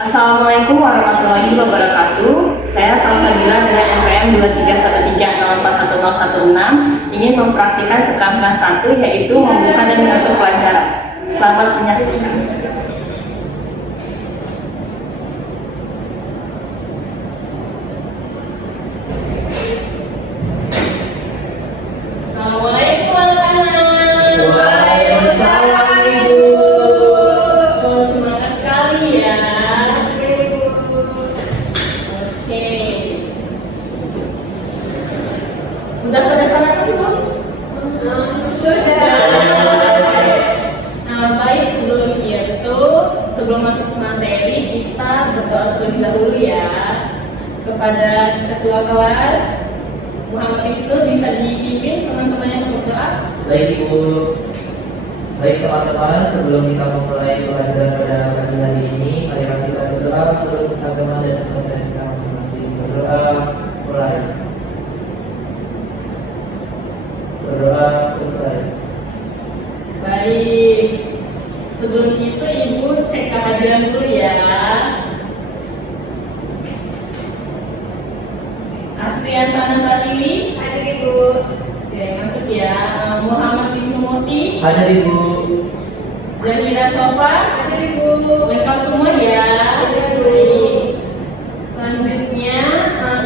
Assalamualaikum warahmatullahi wabarakatuh. Saya Salsabila dengan NPM 231304116 ingin mempraktikkan keterampilan 1 yaitu membuka dan menutup pelajaran. Selamat menyaksikan. Assalamualaikum anak-anak. Waalaikumsalam, Ibu. Oh, semangat sekali ya. Oke. Udah pada sarapan belum? Sudah. Nah, baik, sebelum masuk ke materi kita berdoa terlebih dahulu ya kepada ketua kelas Muhammad Isnu. Bisa dipimpin teman-temannya untuk berdoa. Baik Ibu, baik teman-teman, sebelum kita memulai pelajaran pada pagi hari ini, mari kita berdoa menurut agama dan kepercayaan kita masing-masing. Berdoa mulai. Berdoa selesai. Baik, sebelum itu Ibu cek kehadiran dulu ya. Asrian Tanah Pratiwi, Hadir Ibu. oke, masuk ya. Muhammad Wisnumurti, Hadir Ibu. Zahira Sofa, Hadir Ibu. lengkap semua ya. Baik. Selanjutnya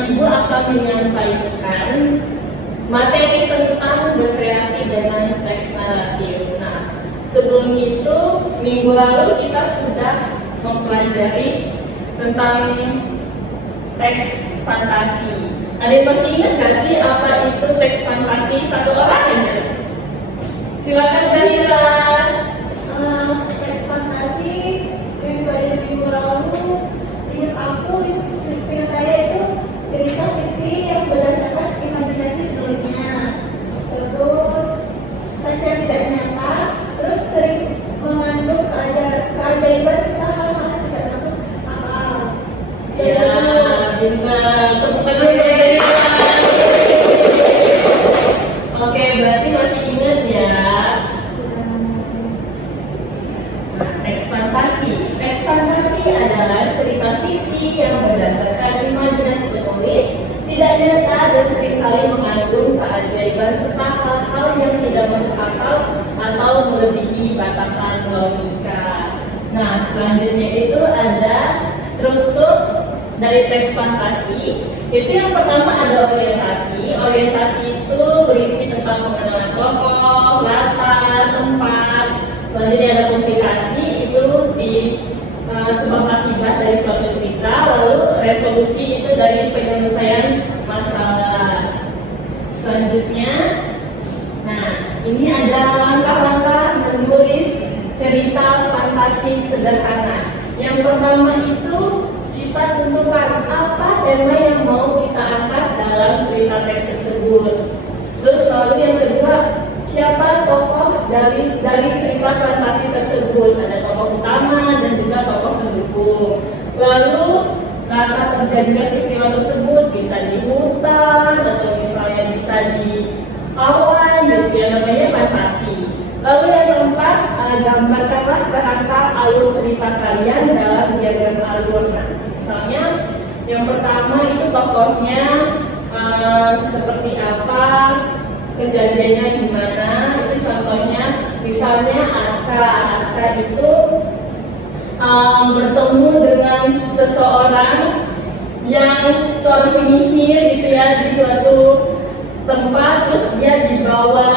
Ibu akan menyampaikan materi tentang berkreasi dengan teks naratif. Nah, sebelum itu minggu lalu kita sudah mempelajari tentang teks fantasi. Ada yang masih ingat gak sih apa itu teks fantasi? Satu orang aja. Silakan Zahira. Teks fantasi yang belajar minggu lalu, seingat aku, seingat saya itu cerita fiksi yang berdasarkan imajinasi penulisnya. Terus pacar tidak nyata, terus sering mengandung keajaiban serta hal-hal yang tidak masuk akal. Ya, pintar. Tepuk tangan untuk Zahira. Oke, berarti masih ingat ya. Nah, teks fantasi. Teks fantasi adalah cerita fiksi yang berdasarkan imajinasi penulis, tidak nyata dan seringkali mengandung keajaiban serta hal-hal yang tidak masuk akal atau melebihi batasan logika. Nah, selanjutnya itu ada struktur dari teks fantasi. Itu yang pertama ada orientasi. Orientasi itu berisi tentang pengenalan tokoh, latar, tempat. Selanjutnya ada komplikasi, itu di sebab akibat dari suatu cerita. Lalu resolusi itu dari penyelesaian masalah. Selanjutnya, nah ini ada langkah-langkah menulis cerita fantasi sederhana. Yang pertama itu kita tentukan apa tema yang mau kita angkat dalam cerita teks tersebut. Terus lalu yang kedua, siapa tokoh dari cerita fantasi tersebut? Ada tokoh utama dan juga tokoh pendukung. Lalu latar terjadinya peristiwa tersebut bisa di hutan atau misalnya bisa di awan, gitu ya, namanya fantasi. Lalu yang keempat, gambarkanlah kerangka alur cerita kalian dalam diagram alur. Nah, misalnya yang pertama itu tokohnya seperti apa, kejadiannya gimana. Itu contohnya, misalnya Aka itu bertemu dengan seorang seorang penyihir gitu ya, di suatu tempat, terus dia dibawa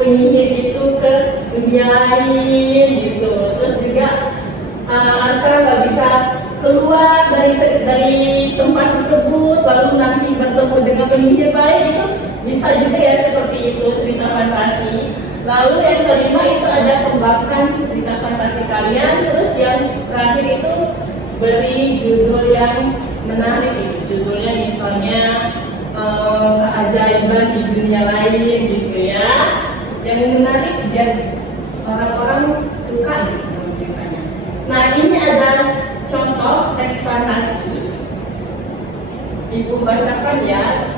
penyihir itu ke dunia lain gitu. Terus juga Arka nggak bisa keluar dari tempat tersebut, lalu nanti bertemu dengan penyihir lain. Itu bisa juga ya, seperti itu cerita fantasi. Lalu yang kelima itu ada kembangkan cerita fantasi kalian. Terus yang terakhir itu beri judul yang menarik. Judulnya misalnya keajaiban di dunia lain gitu ya, yang menarik biar orang-orang suka gitu sama ceritanya. Nah, ini ada contoh teks fantasi. Ibu bacakan ya,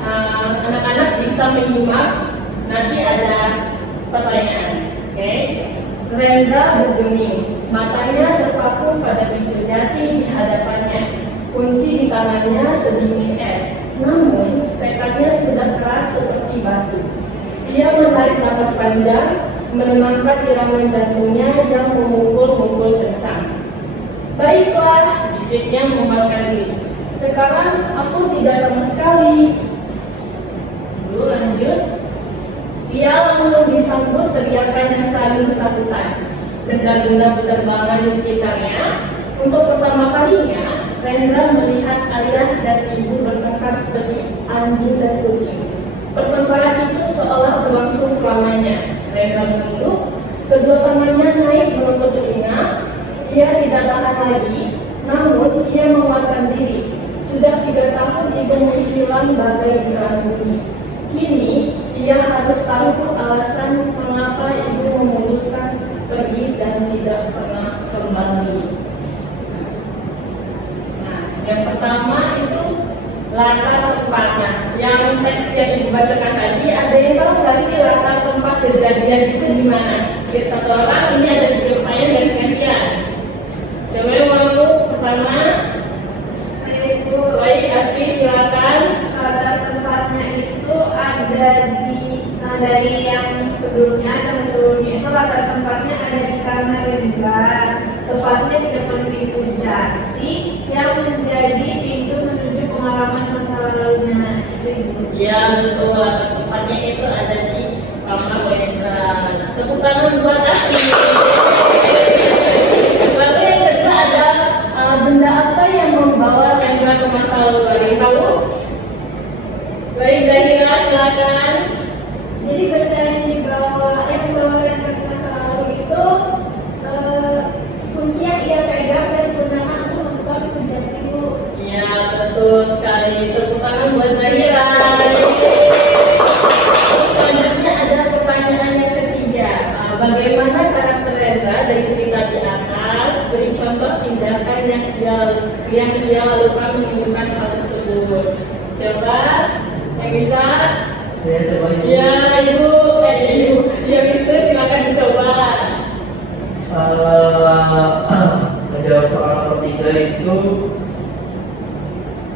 anak-anak bisa menyimak. Nanti ada pertanyaan, oke? Rendra bergeming, matanya terpaku pada pintu jati di hadapannya tangannya sedingin es, namun tekadnya sudah keras seperti batu. Ia menarik napas panjang, menenangkan irama jantungnya yang memukul-mukul kencang. Baiklah, bisiknya menguatkan diri. Sekarang aku tidak sama sekali. Lalu lanjut. Ia langsung disambut teriakan yang saling bersangkutan. Benda-benda berterbangan di sekitarnya. Untuk pertama kalinya, Rendra melihat ayah dan ibu bertengkar seperti anjing dan kucing. Pertempuran itu seolah berlangsung selamanya. Rendra menunduk, kedua tangannya naik menutup telinga. Ia tidak tahan lagi, namun ia menguatkan diri. Sudah 3 tahun ibu menghilang bagai di dalam bumi. Kini, ia harus tahu alasan mengapa ibu memutuskan pergi dan tidak pernah kembali. Nah, yang pertama itu latar tempatnya. Yang teks yang ibu bacakan tadi, ada yang tahu nggak sih latar tempat kejadian itu di mana? Jadi satu orang, ini ada di pertanyaan dari kalian. Siapa yang mau pertama? Ibu, Baik, Asti silakan. latar tempatnya itu ada dari yang sebelumnya dan sebelumnya itu latar tempatnya ada di kamar Rendra, tepatnya di depan pintu jati yang menjadi pintu menuju pengalaman masa lalunya. Itu ibu. Ya, betul. Latar tempatnya itu ada di kamar Rendra. Tepuk tangan buat Asti. Lalu yang kedua ada benda apa yang membawa Rendra ke masa lalu? Ada yang tahu? Baik, Zahira silakan. Jadi benda yang membawa Rendra ke masa lalu itu kunci yang ia pegang dan gunakan untuk membuka pintu jati, ibu. Ya, betul sekali. Tepuk tangan buat Zahira. Selanjutnya ada pertanyaan yang ketiga. Bagaimana karakter Rendra dari cerita di atas? Beri contoh tindakan yang ia lakukan menimbulkan hal tersebut. Siapa yang bisa? Saya coba ini. Ya, ibu. Ya, Mister, silakan dicoba. Menjawab soal nomor 3 itu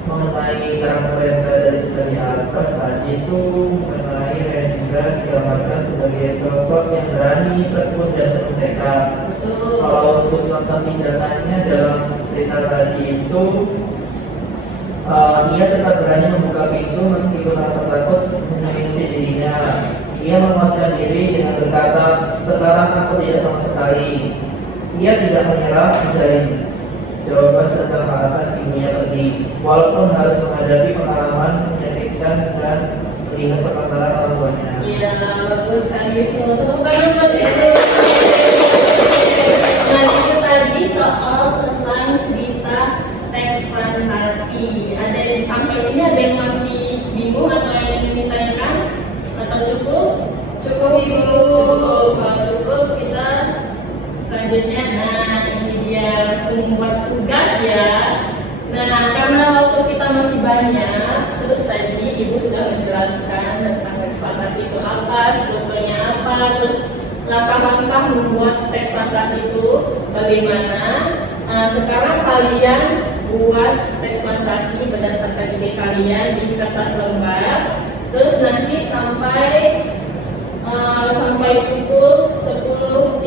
mengenai karakter Rendra dari atas tadi itu mengenai Rendra digambarkan sebagai sosok yang berani, tekun dan penuh tekad. Betul. Kalau untuk contoh tindakannya dalam cerita tadi itu ia tetap berani membuka pintu meskipun rasa takut mengikuti dirinya. Ia menguatkan diri dengan berkata, sekarang aku tidak sama sekali. Ia tidak menyerah mencari jawaban tentang alasan ibunya pergi, walaupun harus menghadapi pengalaman menyakitkan dan melihat pertengkaran orang tuanya. Iya, bagus sekali. Tepuk tangan buat itu. Nah, itu tadi soal tentang cerita teks fantasi. Ada yang sampai sini ada yang masih bingung atau yang ingin ditanyakan? Atau cukup? Cukup, ibu. Cukup. Kalau cukup kita selanjutnya. Nah, ini dia langsung buat tugas ya. Nah, karena waktu kita masih banyak, terus tadi ibu sudah menjelaskan tentang teks fantasi itu apa, strukturnya apa, terus langkah-langkah membuat teks fantasi itu bagaimana. Nah, sekarang kalian buat teks fantasi berdasarkan ide kalian di kertas lembar. Terus nanti sampai pukul 10.30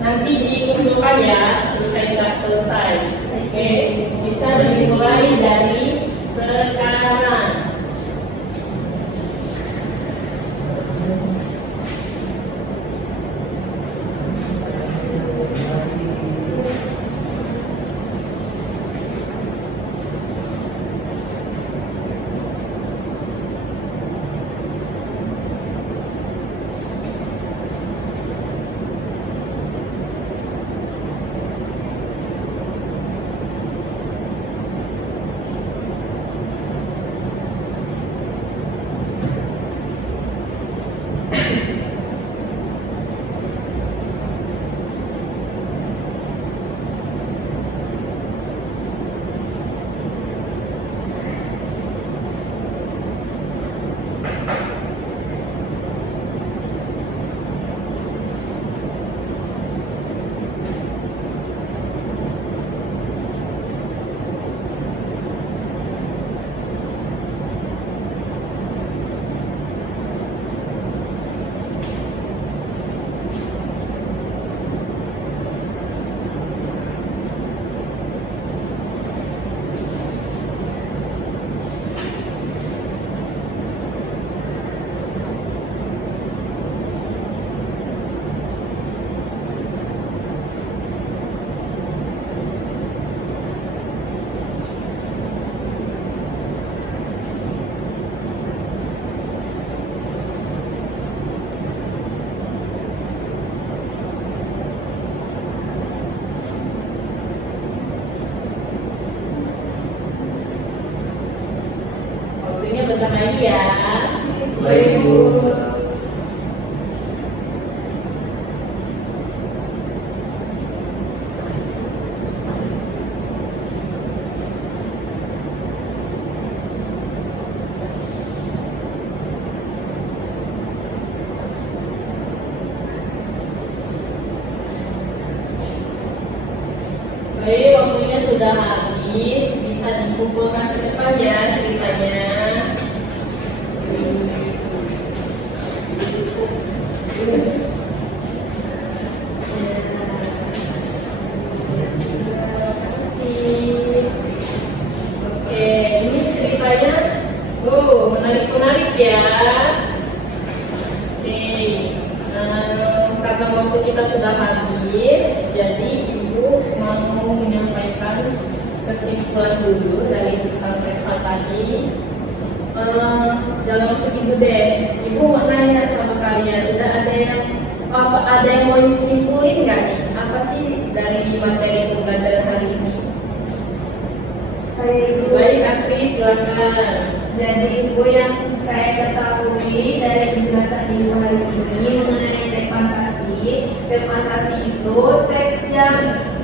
nanti dikumpulkan ya, selesai tidak selesai. Oke, bisa dimulai dari sekarang. ulang lagi ya. Baik, Bu. Baik, waktunya sudah habis, bisa dikumpulkan ke depan ya ceritanya. Oke, ini ceritanya, menarik-menarik ya. Oke, karena waktu kita sudah habis, jadi Ibu mau menyampaikan kesimpulan dulu dari teks fantasi. Dalam maksud Ibu deh, Ibu mau nanya sama kalian, ada yang mau disimpulin nggak nih? Apa sih dari materi pembelajaran hari ini? Saya Ibu. Baik, Astri, silakan. Jadi Ibu, yang saya ketahui dari penjelasan Ibu hari ini mengenai teks fantasi. Teks fantasi itu teks yang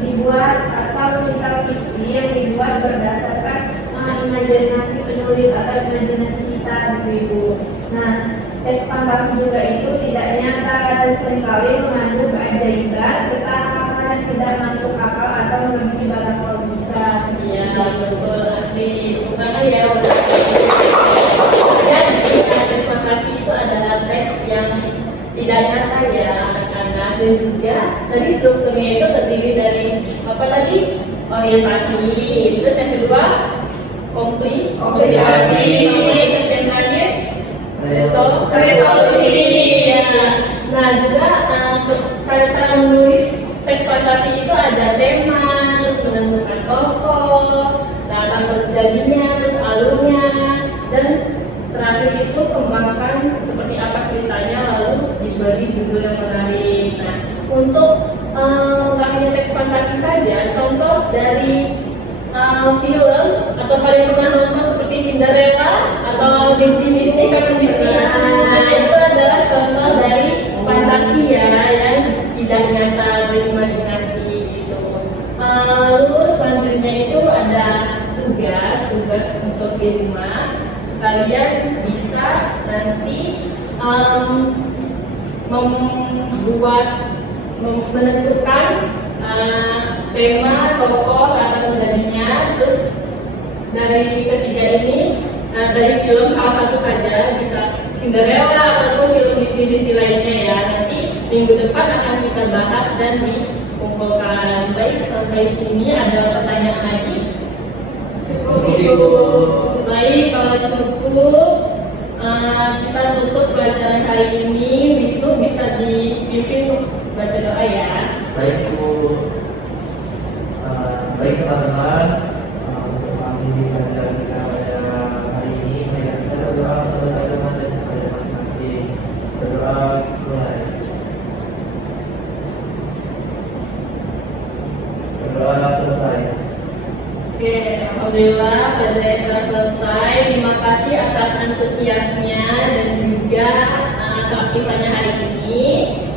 dibuat atau cerita fiksi yang dibuat berdasarkan imajinasi penulis atau imajinasi kita gitu Ibu. Nah, teks fantasi juga itu tidak nyata dan seringkali mengandung keajaiban serta hal-hal yang tidak masuk akal atau melebihi batas logika. Iya, betul, Astri. Pertama ya, jadi teks fantasi itu adalah teks yang tidak nyata ya anak-anak, dan juga tadi strukturnya itu terdiri dari apa tadi? Orientasi, terus yang kedua komplikasi, dan terakhir resolusi. Ya. Nah juga cara-cara menulis teks fantasi itu ada tema, terus menentukan tokoh, latar terjadinya, terus alurnya, dan terakhir itu kembangkan seperti apa ceritanya, lalu diberi judul yang menarik. Nah, untuk nggak hanya teks fantasi saja, contoh dari film atau kalian pernah nonton seperti Cinderella atau Disney kartun Disney. Nah, itu adalah contoh dari fantasi ya yang tidak nyata, berimajinasi gitu. Lalu selanjutnya itu ada tugas untuk di rumah. Kalian bisa nanti menentukan tema, tokoh, latar terjadinya. Terus dari ketiga ini, dari film salah satu saja, bisa Cinderella ataupun film Disney lainnya ya. Nanti minggu depan akan kita bahas dan dikumpulkan. Baik, sampai sini ada pertanyaan lagi? Cukup. Baik, kalau cukup, kita tutup pelajaran hari ini. Wisnu bisa dipimpin untuk baca doa ya. Baik, Bu. Baik teman-teman, untuk mengakhiri pelajaran kita pada hari ini, mari kita berdoa kepada agama dan kepada masing-masing. Berdoa mulai. Berdoa selesai. Oke, alhamdulillah pelajaran telah selesai. Terima kasih atas antusiasnya dan juga keaktifannya hari ini.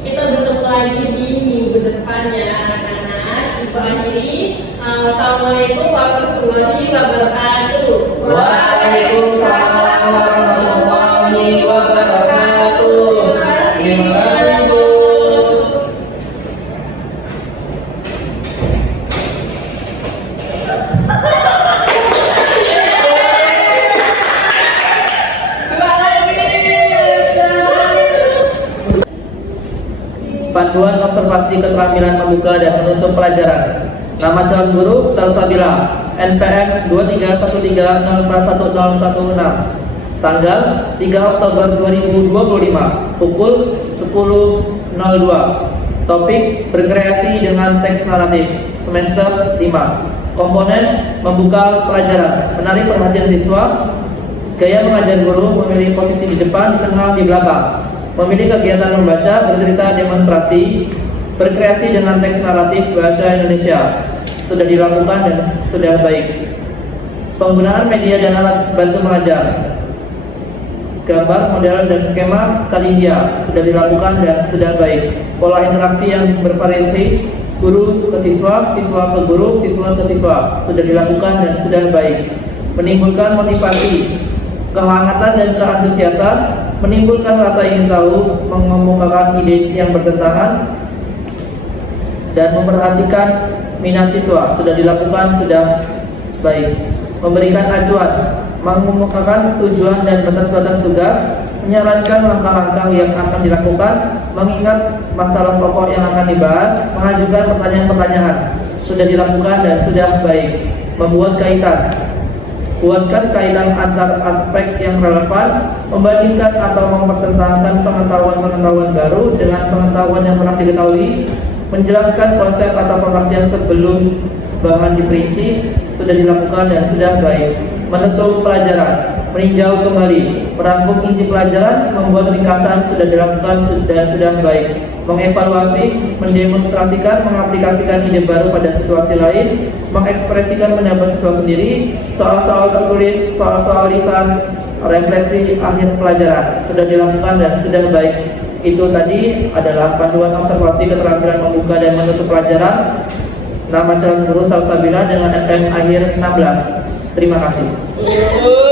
Kita bertemu lagi di minggu depan ya anak-anak. Ibu akhiri. Wassalamualaikum warahmatullahi wabarakatuh. Waalaikumsalam warahmatullahi wabarakatuh. Terima kasih, Bu. Panduan observasi keterampilan membuka dan menutup pelajaran. Nama calon guru Salsabila, NPM 2313041016. Tanggal 3 Oktober 2025, pukul 10.02. Topik berkreasi dengan teks naratif, semester 5. Komponen membuka pelajaran, menarik perhatian siswa. Gaya mengajar guru memilih posisi di depan, di tengah, di belakang. Memilih kegiatan membaca, bercerita, demonstrasi, berkreasi dengan teks naratif bahasa Indonesia. Sudah dilakukan dan sudah baik. Penggunaan media dan alat bantu mengajar. gambar, model, dan skema Salindia sudah dilakukan dan sudah baik. Pola interaksi yang bervariasi guru ke siswa, siswa ke guru, siswa ke siswa sudah dilakukan dan sudah baik. Menimbulkan motivasi, kehangatan dan keantusiasan, menimbulkan rasa ingin tahu, mengemukakan ide yang bertentangan, dan memperhatikan minat siswa sudah dilakukan sudah baik. Memberikan acuan, mengemukakan tujuan dan batas-batas tugas, menyarankan langkah-langkah yang akan dilakukan, mengingat masalah pokok yang akan dibahas, mengajukan pertanyaan-pertanyaan sudah dilakukan dan sudah baik. Membuat kaitan, buatkan kaitan antar aspek yang relevan, membandingkan atau mempertentangkan pengetahuan-pengetahuan baru dengan pengetahuan yang pernah diketahui, menjelaskan konsep atau pengertian sebelum bahan diperinci sudah dilakukan dan sudah baik. Menutup pelajaran, meninjau kembali, merangkum inti pelajaran, membuat ringkasan sudah dilakukan dan sudah baik. Mengevaluasi, mendemonstrasikan, mengaplikasikan ide baru pada situasi lain, mengekspresikan pendapat siswa sendiri, soal-soal tertulis, soal-soal lisan, refleksi akhir pelajaran sudah dilakukan dan sudah baik. Itu tadi adalah panduan observasi keterampilan membuka dan menutup pelajaran. Nama calon guru Salsabila dengan NPM akhir 16. Terima kasih.